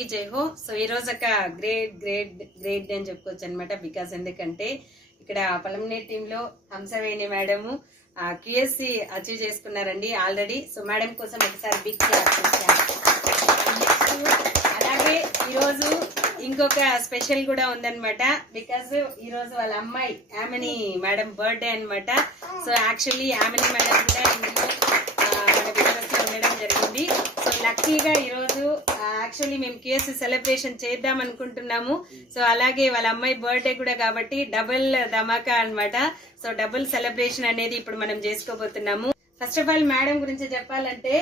అందరికీ జై హో. సో ఈ రోజు ఒక గ్రేట్ గ్రేట్ గ్రేట్ డే అని చెప్పుకోవచ్చు అనమాట. బికాస్ ఎందుకంటే ఇక్కడ పలమనేరు టీమ్ లో హంసవేణి మేడం QSC అచీవ్ చేసుకున్నారండి ఆల్రెడీ. సో మేడం కోసం ఒకసారి బిగ్ అలాగే ఈరోజు ఇంకొక స్పెషల్ కూడా ఉందన్నమాట. బికాస్ ఈ రోజు వాళ్ళ అమ్మాయి యామిని మేడం బర్త్డే అనమాట. సో యాక్చువల్లీ యామిని మేడం కూడా ఇందులో మన బిజినెస్ లో ఉండడం జరిగింది. సో లక్కీగా ఈరోజు యాక్చువల్లీ మేము QSC సెలబ్రేషన్ చేద్దాం అనుకుంటున్నాము. సో అలాగే వాళ్ళ అమ్మాయి బర్త్డే కూడా కాబట్టి డబుల్ ధమాకా అనమాట. సో డబుల్ సెలబ్రేషన్ అనేది ఇప్పుడు మనం చేసుకోబోతున్నాము. ఫస్ట్ ఆఫ్ ఆల్ మేడం గురించి చెప్పాలంటే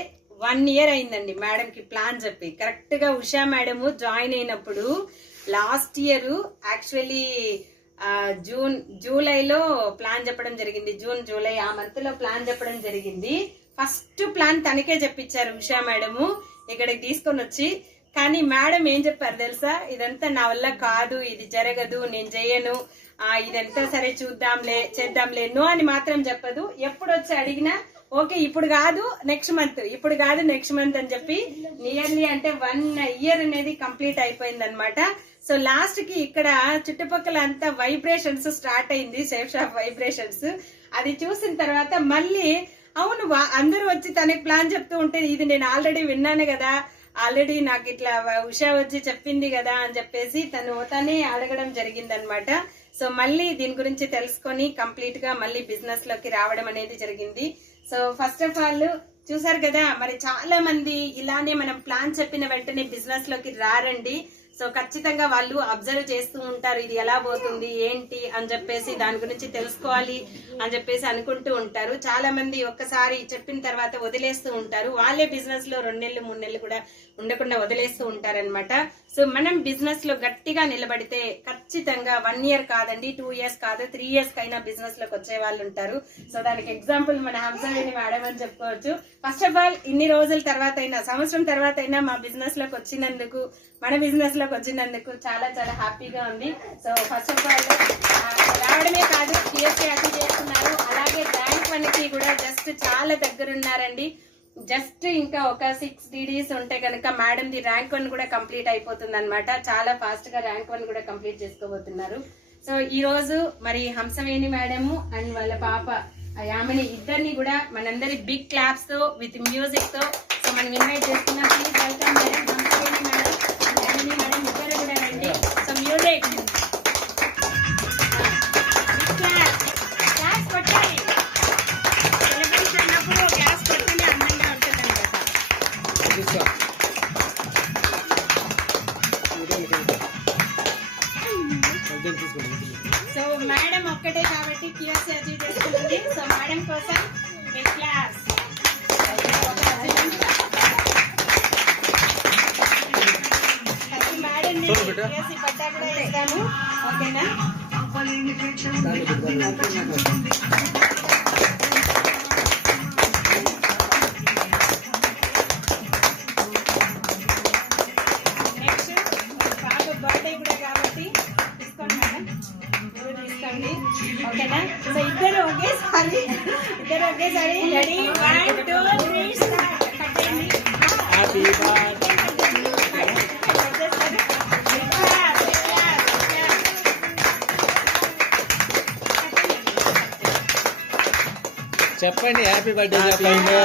1 year అయిందండి మేడం కి ప్లాన్ చెప్పి. కరెక్ట్ గా ఉషా మేడం జాయిన్ అయినప్పుడు లాస్ట్ ఇయర్ యాక్చువల్లీ జూలైలో ప్లాన్ చెప్పడం జరిగింది. జూలై ఆ మంత్ లో ప్లాన్ చెప్పడం జరిగింది. ఫస్ట్ ప్లాన్ తనకే చెప్పించారు ఉషా మేడము ఇక్కడికి తీసుకొని వచ్చి. కానీ మేడం ఏం చెప్పారు తెలుసా, ఇదంతా నా వల్ల కాదు, ఇది జరగదు, నేను చెయ్యను, ఇదంతా సరే చూద్దాంలే చేద్దాంలే నో అని మాత్రం చెప్పదు. ఎప్పుడు వచ్చి అడిగినా ఓకే ఇప్పుడు కాదు నెక్స్ట్ మంత్, ఇప్పుడు కాదు నెక్స్ట్ మంత్ అని చెప్పి నియర్లీ అంటే 1 year అనేది కంప్లీట్ అయిపోయింది అనమాట. సో లాస్ట్ కి ఇక్కడ చుట్టుపక్కల అంతా వైబ్రేషన్స్ స్టార్ట్ అయింది, సేఫ్ షాప్ వైబ్రేషన్స్. అది చూసిన తర్వాత మళ్ళీ అవును అందరూ వచ్చి తనకి ప్లాన్ చెప్తూ ఉంటే ఇది నేను ఆల్రెడీ విన్నాను కదా, ఆల్రెడీ నాకు ఇట్లా ఉషా వచ్చి చెప్పింది కదా అని చెప్పేసి తనే అడగడం జరిగింది అనమాట. సో మళ్ళీ దీని గురించి తెలుసుకొని కంప్లీట్ గా మళ్ళీ బిజినెస్ లోకి రావడం అనేది జరిగింది. సో ఫస్ట్ ఆఫ్ ఆల్ చూసారు కదా, మరి చాలా మంది ఇలానే మనం ప్లాన్ చెప్పిన వెంటనే బిజినెస్ లోకి రారండి. సో ఖచ్చితంగా వాళ్ళు అబ్జర్వ్ చేస్తూ ఉంటారు, ఇది ఎలా పోతుంది ఏంటి అని చెప్పేసి దాని గురించి తెలుసుకోవాలి అని చెప్పేసి అనుకుంటూ ఉంటారు. చాలా మంది ఒక్కసారి చెప్పిన తర్వాత వదిలేస్తూ ఉంటారు. వాళ్ళే బిజినెస్ లో 2 నెలలు 3 నెలలు కూడా ఉండకుండా వదిలేస్తూ ఉంటారనమాట. సో మనం బిజినెస్ లో గట్టిగా నిలబడితే ఖచ్చితంగా 1 year కాదండి, 2 years కాదు, 3 years కైనా బిజినెస్ లోకి వచ్చే వాళ్ళు ఉంటారు. సో దానికి ఎగ్జాంపుల్ మన హంసవేణి మేడం అని చెప్పుకోవచ్చు. ఫస్ట్ ఆఫ్ ఆల్ ఇన్ని రోజుల తర్వాత అయినా, సంవత్సరం తర్వాత అయినా మా బిజినెస్ లోకి వచ్చినందుకు, మన బిజినెస్ లోకి వచ్చినందుకు చాలా చాలా హ్యాపీగా ఉంది. సో ఫస్ట్ ఆఫ్ ఆల్ రావడమే కాదు QSC అచీవ్ చేసుకున్నారు. అలాగే ర్యాంక్ 1 కి కూడా జస్ట్ చాలా దగ్గరున్నారండి. జస్ట్ ఇంకా ఒక 6 days ఉంటే కనుక మేడం ది ర్యాంక్ 1 కూడా కంప్లీట్ అయిపోతుంది అనమాట. చాలా ఫాస్ట్ గా ర్యాంక్ 1 కూడా కంప్లీట్ చేసుకోబోతున్నారు. సో ఈ రోజు మరి హంసవేణి మేడము అండ్ వాళ్ళ పాప యామిని ఇద్దరిని కూడా మనందరి బిగ్ క్లాప్స్ తో విత్ మ్యూజిక్ తో సో మనం ఇన్వైట్ చేస్తున్నాం. Please welcome madam, Hamsaveni madam and Yamini madam ఇద్దరు కూడా రండి. సో మ్యూజిక్ క్లాస్ కొట్టాలి, సెలబ్రేషన్ అన్నప్పుడు క్లాస్ కొట్టాలి, అందంగా ఉంటుంది అనమాట. సో మేడం ఒక్కటే కాబట్టి QSC అచీవ్ చేసుకుంటుంది. సో మేడం కోసం బిగ్ క్లాస్. మేడం QSC పట్టా కూడా ఇస్తాము, ఓకేనా? ఓకేనా? సో ఇద్దరు ఒకేసారి రెడీ 1 2 3 స్టార్ట్. Happy birthday. చెప్పండి హ్యాపీ బర్త్డే చెప్పండి.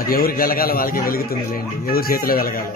అది ఎవరికి వెలగాల వాళ్ళకి వెలుగుతుంది లేండి, ఎవరి చేతిలో వెలగాల.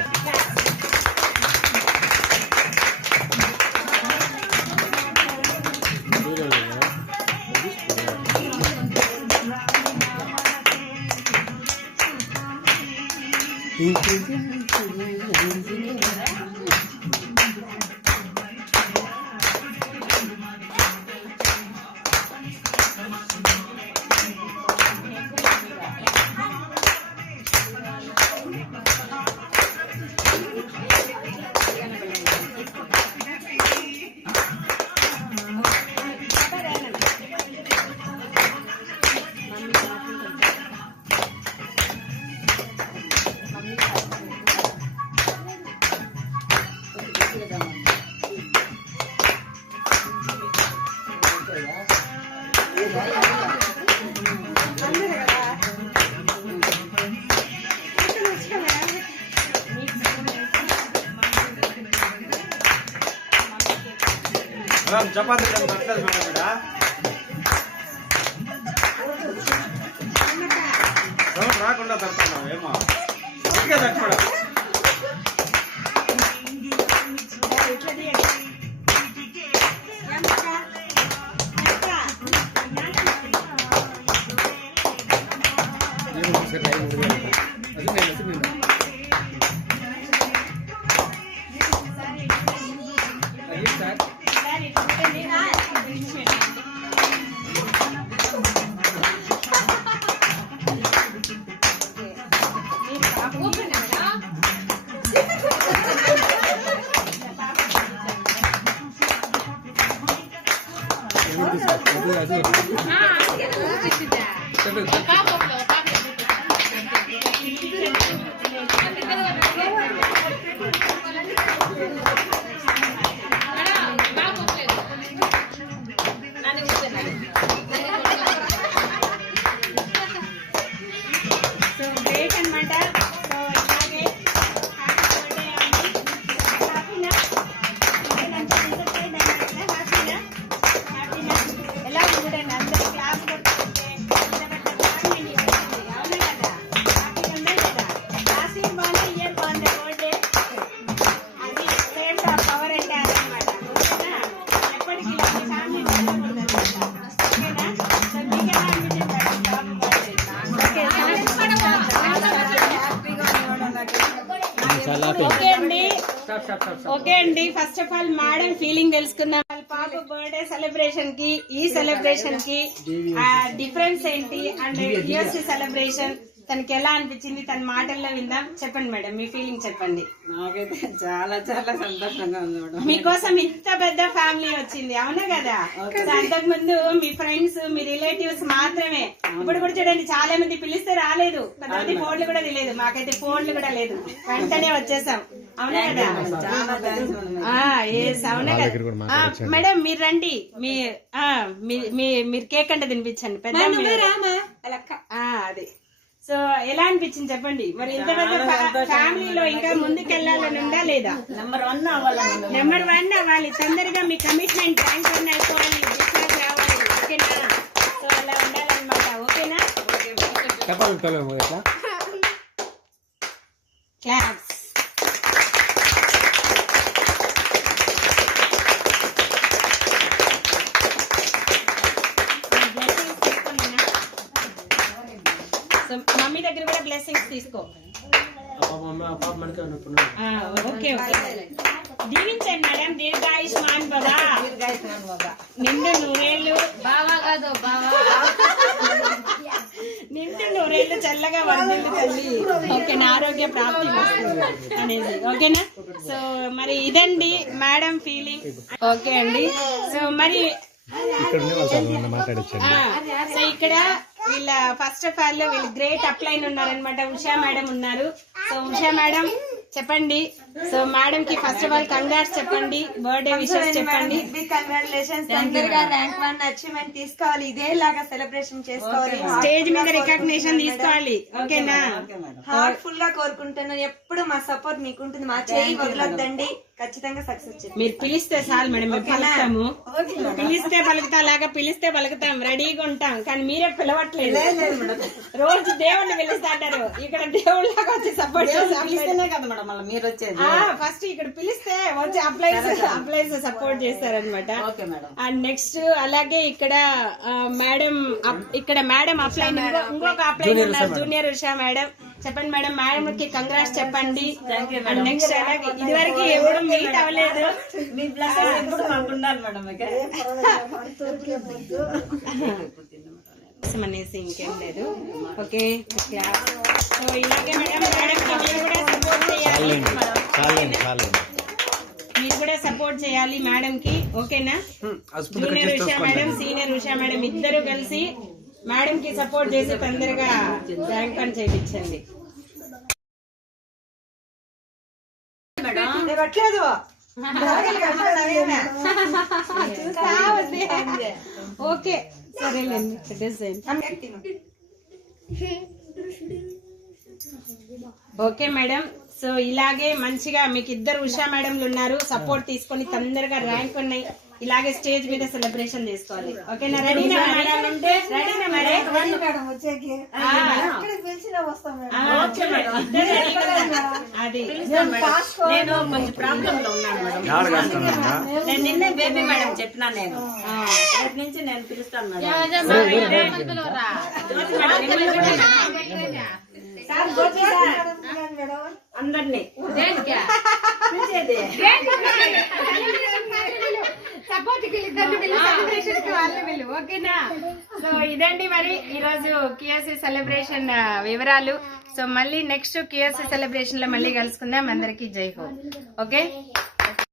చపాతీ పట్టలేదు మేడం ఇక్కడ రాకుండా తడుతున్నాం ఏమో ఇంకా తట్టుకోవడం ఓకే అండి, first of all madam feeling తెలుసుకుందాం. వాళ్ళ పాప బర్త్డే సెలబ్రేషన్ కి ఈ సెలబ్రేషన్ కి డిఫరెన్స్ ఏంటి అండ్ యూఎస్ సెలబ్రేషన్ తనకి ఎలా అనిపించింది తన మాటల్లో విందాం. చెప్పండి మేడం, మీ ఫీలింగ్ చెప్పండి. నాకైతే చాలా చాలా సంతోషంగా ఉంది మేడం. మీకోసం ఇంత పెద్ద ఫ్యామిలీ వచ్చింది, అవునా కదా? అంతకు ముందు మీ ఫ్రెండ్స్ మీ రిలేటివ్స్ మాత్రమే. ఇప్పుడు కూడా చూడండి, చాలా మంది పిలిస్తే రాలేదు, కొంతమంది ఫోన్లు కూడా తెలియదు, మాకైతే ఫోన్లు కూడా లేదు, వెంటనే వచ్చేసాం, అవునా కదా? అవునా కదా మేడం? మీరు రండి, మీరు కేక్ అంటే తినిపించండి పెద్ద. అది సో ఎలా అనిపించింది చెప్పండి. మరి ఇంత పెద్ద ఫ్యామిలీలో ఇంకా ముందుకెళ్లాలని ఉందా లేదా? నెంబర్ 1 అవ్వాలి, నెంబర్ 1 అవ్వాలి. తొందరగా మీ కమిట్మెంట్ ర్యాంక్ 1 అయిపోవాలి, బిజినెస్ రావాలి, ఓకేనా? సో అలా ఉండాలన్నమాట, ఓకేనా? క్లాస్ మమ్మీ దగ్గర కూడా బ్లెస్సింగ్స్ తీసుకో. ఓకే ఓకే, దీవించండి మేడం. దీర్ఘాయుష్మాన్ బాబా, నిండు నూరేళ్ళు, బావా కాదు బావా, నిండు నూరేళ్ళు చల్లగా వర్ధిల్లు తల్లి, ఓకేనా? ఆరోగ్య ప్రాప్తి అనేది, ఓకేనా? సో మరి ఇదండి మేడం ఫీలింగ్, ఓకే అండి. సో మరి సో ఇక్కడ వీళ్ళ ఫస్ట్ ఆఫ్ ఆల్ వీళ్ళు గ్రేట్ అప్లైన్ ఉన్నారనమాట. ఉషా మేడం ఉన్నారు. సో ఉషా మేడం చెప్పండి. సో మేడం కి ఫస్ట్ ఆఫ్ ఆల్ కంగ్రాట్స్ చెప్పండి, బర్త్డే విషెస్ చెప్పండి. కంగ్రాచులేషన్స్, తొందరగా ర్యాంక్ 1 అచీవ్మెంట్ తీసుకోవాలి, ఇదేలాగా సెలబ్రేషన్ చేసుకోవాలి, స్టేజ్ మీద రికగ్నిషన్ తీసుకోవాలి, ఓకేనా? హార్ట్ఫుల్ గా కోరుకుంటున్నాను. ఎప్పుడు మా సపోర్ట్ మీకు ఉంటుంది, మా చేయి వదలొద్దండి, ఖచ్చితంగా సక్సెస్. మీరు పిలిస్తే చాలు మేడం, మేము పలుకుతాము. పిలిస్తే పలుకుతా, లాగా పిలిస్తే పలుకుతాం, రెడీగా ఉంటాం. కానీ మీరే పిలవట్లేదు. రోజు దేవుళ్ళు పిలుస్తాంటారు, ఇక్కడ దేవుళ్ళగా వచ్చి సపోర్ట్ పిలిస్తేనే కదా మేడం మళ్ళీ మీరు వచ్చేది. ఫస్ట్ ఇక్కడ పిలిస్తే వచ్చి అప్లైస్ సపోర్ట్ చేస్తారనమాట. అండ్ నెక్స్ట్ అలాగే ఇక్కడ మేడం అప్లైన్, ఇంకొక అప్లైన్ ఉన్నారు, జూనియర్ ఉషా మేడం. చెప్పండి మేడం, మేడం కి కంగ్రాట్స్ చెప్పండి. అండ్ నెక్స్ట్ అలాగే ఇదివరకు ఎవరు మీట్ అవ్వలేదు, మీ బ్లెస్సింగ్స్ ఎప్పుడు మాకు ఉండాలి మేడం. అనేసి ఇంకేం లేదు, ఓకే? సో ఇలాగే మేడం, మీరు కూడా సపోర్ట్ చేయాలి, మీరు కూడా సపోర్ట్ చేయాలి మేడం కి, ఓకేనా? Junior Usha madam, senior Usha madam ఇద్దరు కలిసి మేడం కి సపోర్ట్ చేసి తొందరగా ర్యాంక్ 1 చేయించండి. ఓకే సరేలేండి, ఓకే మేడం. సో ఇలాగే మంచిగా మీకు ఇద్దరు ఉషా మేడంలు ఉన్నారు, సపోర్ట్ తీసుకొని తొందరగా ర్యాంక్ ఉన్నాయి ఇలాగే స్టేజ్ మీద సెలబ్రేషన్ చేసుకోవాలి. ఓకేనా? రెడీనా మేడం? రెడీనా మేడం? అది నేను కొంచెం ప్రాబ్లం లో ఉన్నాను మేడం. ఎవరు కాస్తానన్నా? నేను నిన్నే బేబీ మేడం చెప్పినా నేను రేపు నుంచి నేను పిలుస్తాను మేడం. సార్ గోపి సార్ అందరినీ పిలిచేది. ఓకేనా? సో ఇదండి మరి ఈరోజు కియోసి సెలబ్రేషన్ వివరాలు. సో మళ్ళీ నెక్స్ట్ కియోసి సెలబ్రేషన్ లో మళ్ళీ కలుసుకుందాం. అందరికీ జై హో. ఓకే.